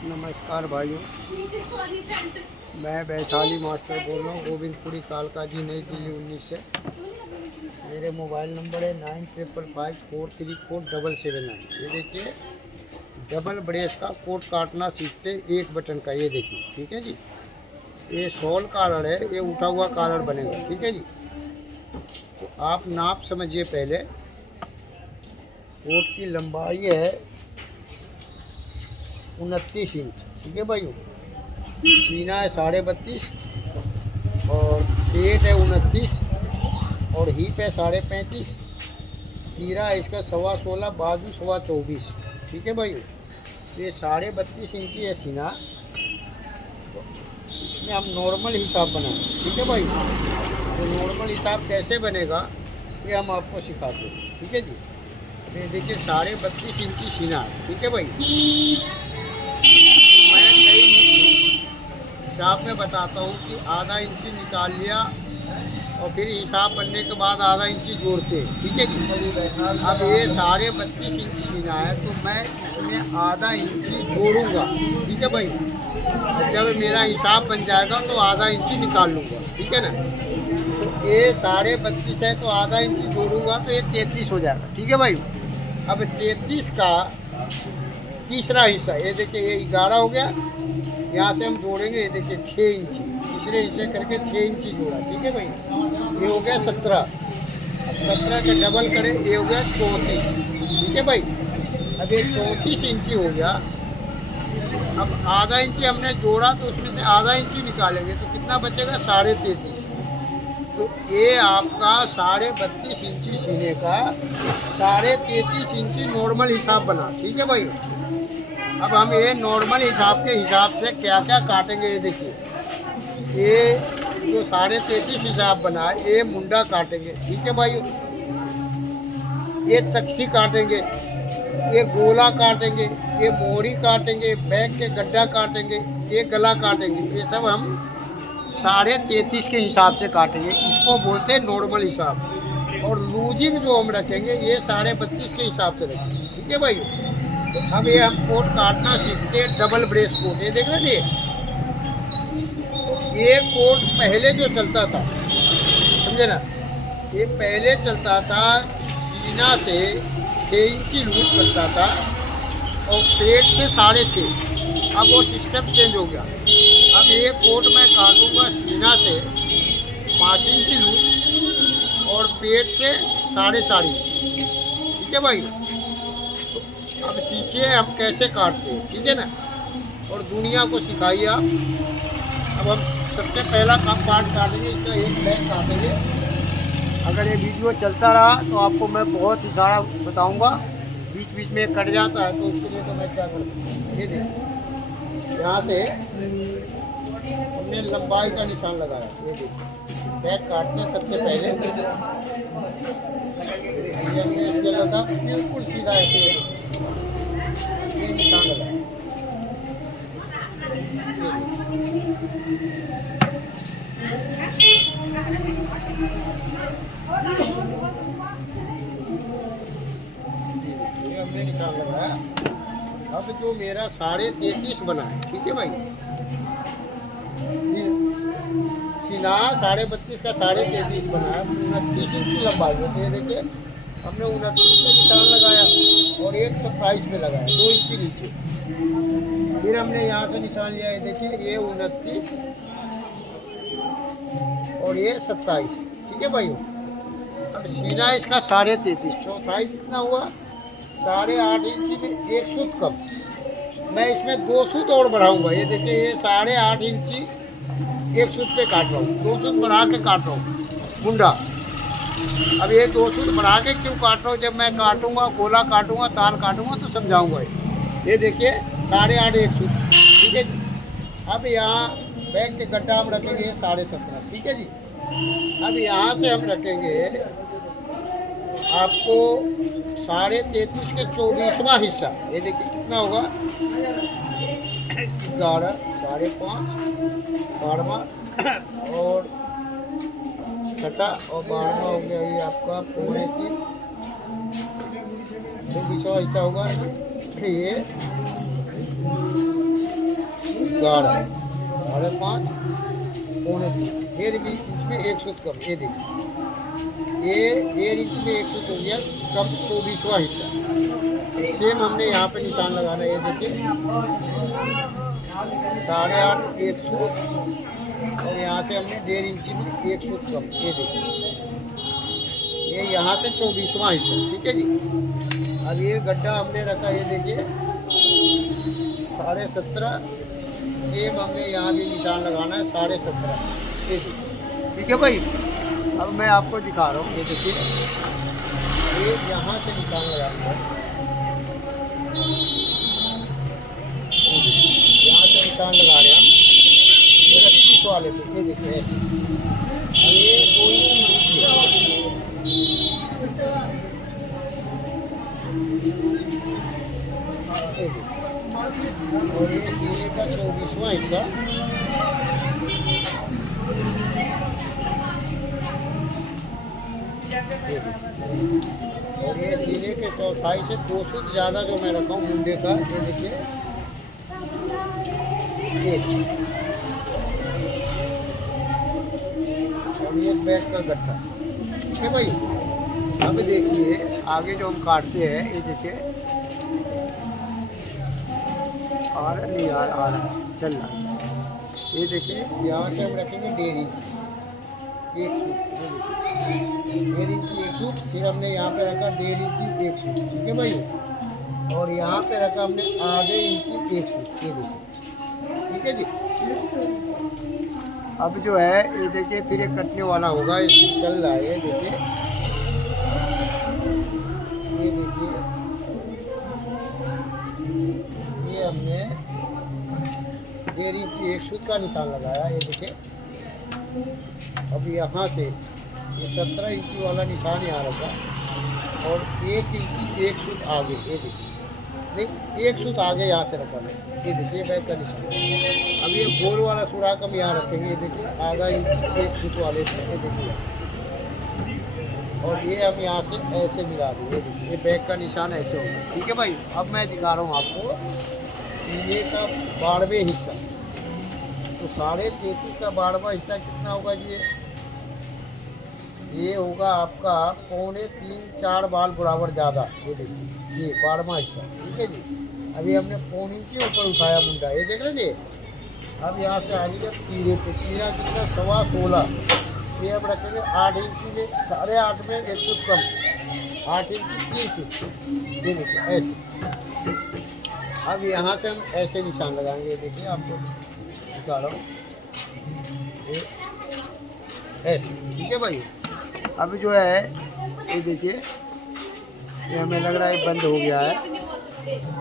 नमस्कार भाइयों, मैं वैशाली मास्टर बोल रहा हूँ, गोविंदपुरी कालका जी, नई दिल्ली 19 से। मेरे मोबाइल नंबर है 9555434779। ये देखिए, डबल ब्रेस का कोट काटना सीखते एक बटन का। ये देखिए, ठीक है जी। ये शॉल कॉलर है, ये उठा हुआ कॉलर बनेगा, ठीक है जी। तो आप नाप समझिए पहले। कोट की लंबाई है 29 इंच, ठीक है भाइयों। सीना है 32.5 और पेट है 29 और हीप है 35.5। तीरा है इसका 16.25, बाजू 24.25, ठीक है भाइयों। ये 32.5 इंची है सीना। तो इसमें हम नॉर्मल हिसाब बनाएं, ठीक है भाई। तो नॉर्मल हिसाब कैसे बनेगा ये हम आपको सिखाते हैं, ठीक है जी। ये देखिए 32.5 इंची सीना है, ठीक है भाई। तो मैं कई हिसाब में बताता हूँ कि आधा इंची निकाल लिया और फिर हिसाब बनने के बाद आधा इंची जोड़ते, ठीक है जी। अब ये 32.5 इंची सीना है तो मैं इसमें आधा इंची जोड़ूंगा, ठीक है भाई। जब मेरा हिसाब बन जाएगा तो आधा इंची निकाल लूँगा, ठीक है ना। तो ये 32.5 है तो आधा इंची जोड़ूंगा तो ये 33 हो जाएगा, ठीक है भाई। अब 33 का तीसरा हिस्सा, ये देखिए ये 11 हो गया। यहाँ से हम जोड़ेंगे, ये देखिए 6 इंची, तीसरे हिस्से करके 6 इंची जोड़ा, ठीक है भाई। ये हो गया 17। अब 17 का डबल करें, ये हो गया 34, ठीक है भाई। अब ये 34 इंची हो गया। अब आधा इंची हमने जोड़ा तो उसमें से आधा इंची निकालेंगे तो कितना बचेगा, 33.5। तो ये आपका 32.5 इंची सीने का 33.5 इंची नॉर्मल हिसाब बना, ठीक है भाई। अब हम ये नॉर्मल हिसाब के हिसाब से क्या क्या काटेंगे, ये देखिए। ये जो 33.5 हिसाब बना है, ये मुंडा काटेंगे, ठीक है भाई। ये तख्ती काटेंगे, ये गोला काटेंगे, ये मोहरी काटेंगे, बैक के गड्ढा काटेंगे, ये गला काटेंगे। ये सब हम 33.5 के हिसाब से काटेंगे, इसको बोलते हैं नॉर्मल हिसाब। और लूजिंग जो हम रखेंगे ये 32.5 के हिसाब से रखेंगे, ठीक है भाई। तो अब ये हम कोट काटना सीखते हैं, डबल ब्रेस कोट। ये देख रहे थे, ये कोट पहले जो चलता था, समझे ना, ये पहले चलता था सीना से 6 इंची लूज करता था और पेट से 6.5। अब वो सिस्टम चेंज हो गया। अब ये कोट मैं काटूंगा सीना से 5 इंची लूज और पेट से 4.5 इंची, ठीक है भाई। अब सीखिए हम कैसे काटते हैं, ठीक है ना, और दुनिया को सिखाइए आप। अब हम सबसे पहला पार्ट काटेंगे, इसका एक बैग काटेंगे। अगर ये वीडियो चलता रहा तो आपको मैं बहुत ही सारा बताऊंगा, बीच बीच में कट जाता है तो उसके लिए तो मैं क्या करूँ। ये देखिए, यहाँ से हमने लंबाई का निशान लगाया। ये देखिए, बैग काटने सबसे पहले हमने इस जगह का बिल्कुल सीधा ऐसे ये निशान लगाया। ये हमने निशान लगाया। अब जो मेरा 33.5 बना है, ठीक है भाई, सीना 32.5 का 33.5 बना है, 29 इंची लंबाई है। ये देखिए, हमने 29 में निशान लगाया और एक 27 में लगाया, 2 इंची नीचे। फिर हमने यहाँ से निशान लिया, ये देखिए, ये 29 और ये 27, ठीक है भाई। अब सीना इसका 33.5, चौथाई कितना हुआ, 8.5 इंची में 1 सूत कम। मैं इसमें 2 सूत और बढ़ाऊंगा। ये देखिए, ये 8.5 इंची 1 सूत पे काट रहा हूँ, 2 सूत बढ़ा के काट रहा हूँ मुंडा। अब ये 2 सूत बढ़ा के क्यों काट रहा हूँ, जब मैं काटूंगा, गोला काटूंगा, ताल काटूंगा तो समझाऊंगा। ये देखिए 8.5 1 सूत, ठीक है जी। अब यहाँ बैक के गड्ढा हम रखेंगे 17.5, ठीक है जी। अब यहाँ से हम रखेंगे आपको 33.5 के 24वां हिस्सा। ये देखिए कितना होगा, 11, 5.5, 12वां और 6वां और 12वां हो गया ये आपका 4.5। जो 20वां हिस्सा होगा ये गाढ़ा 5.5 पौने 3 1.5 इंच में 1 सूत कम। ये देखिए ये 1.5 इंच में 1 सूत हो गया कम 24वां हिस्सा। सेम हमने यहाँ पे निशान लगाना है। ये देखिए 8.5 1 सूत और यहाँ से हमने 1.5 इंच में 1 सूत कम। ये देखिए ये यहाँ से 24वां हिस्सा। ठीक है जी। अब ये गड्ढा हमने रखा, ये देखिए 17.5। सेम हमने यहाँ भी निशान लगाना है 17.5। ये देखिए ठीक है भाई। अब मैं आपको दिखा रहा हूँ। ये देखिए ये यहाँ से निशान लगाना है, यहाँ से निशान लगा रहे हैं हम। ये 32 वाले पे ये देखिए ऐसे। अब ये 2 इंच और ये सीने का 24वां हिस्सा। और ये सीने के चौथाई से 2 सूत ज़्यादा जो मैं रखा हूँ मुंडे का। ये देखिए और ये बैक का गट्ठा। ठीक है भाई। अब देखिए आगे जो हम काटते हैं, ये देखिए आ रहा नहीं यार, आ रहा चल रहा। ये देखिए यहाँ से हम रखेंगे 1.5 इंच 1 सूत। ये देखिए 1.5 इंच 1 सूत। फिर हमने यहाँ पे रखा 1.5 इंच 1 सूत। ठीक है भाई। और यहाँ पे रखा हमने आधे इंच 1 सूत। ये देखिए ठीक है जी। अब जो है ये देखिए फिर ये कटने वाला होगा, ये चल रहा है। ये देखिए ये हमने 1.5 इंच 1 सूत का निशान लगाया। ये देखिए अब यहाँ से ये 17 इंची वाला निशान यहाँ रखा और 1 इंच 1 सूत आगे। ये देखिए नहीं 1 सूत आगे यहाँ से रखा है। ये देखिए बैक का निशान। अब ये गोल वाला सुराख हम यहाँ रखेंगे। ये देखिए आधा इंच 1 सूत वाले से। ये देखिए और ये हम यहाँ से ऐसे मिला दें। ये देखिए ये बैक का निशान ऐसे होगा। ठीक है भाई। अब मैं दिखा रहा हूँ आपको सीने का 12वां हिस्सा। तो 33.5 का 12वां हिस्सा कितना होगा जी? ये होगा आपका 3.25-4 बाल बराबर ज़्यादा। ये देखिए ये 12वां हिस्सा। ठीक है जी। अभी हमने 1.25 इंच ऊपर उठाया मुंडा। ये देख रहे जी। अब यहाँ से आगे जब तीरे पे तीरा कितना 16.25। ये अब रखेंगे 8 इंच में 8.5 में 1 सूत कम 8 इंच 3 सूत। ये देखिए ऐसे। अब यहाँ से हम ऐसे निशान लगाएंगे। ये देखिए आपको दिखा रहा हूँ ये ऐसे। ठीक है भाई। अब जो है ये देखिए ये हमें लग रहा है बंद हो गया है।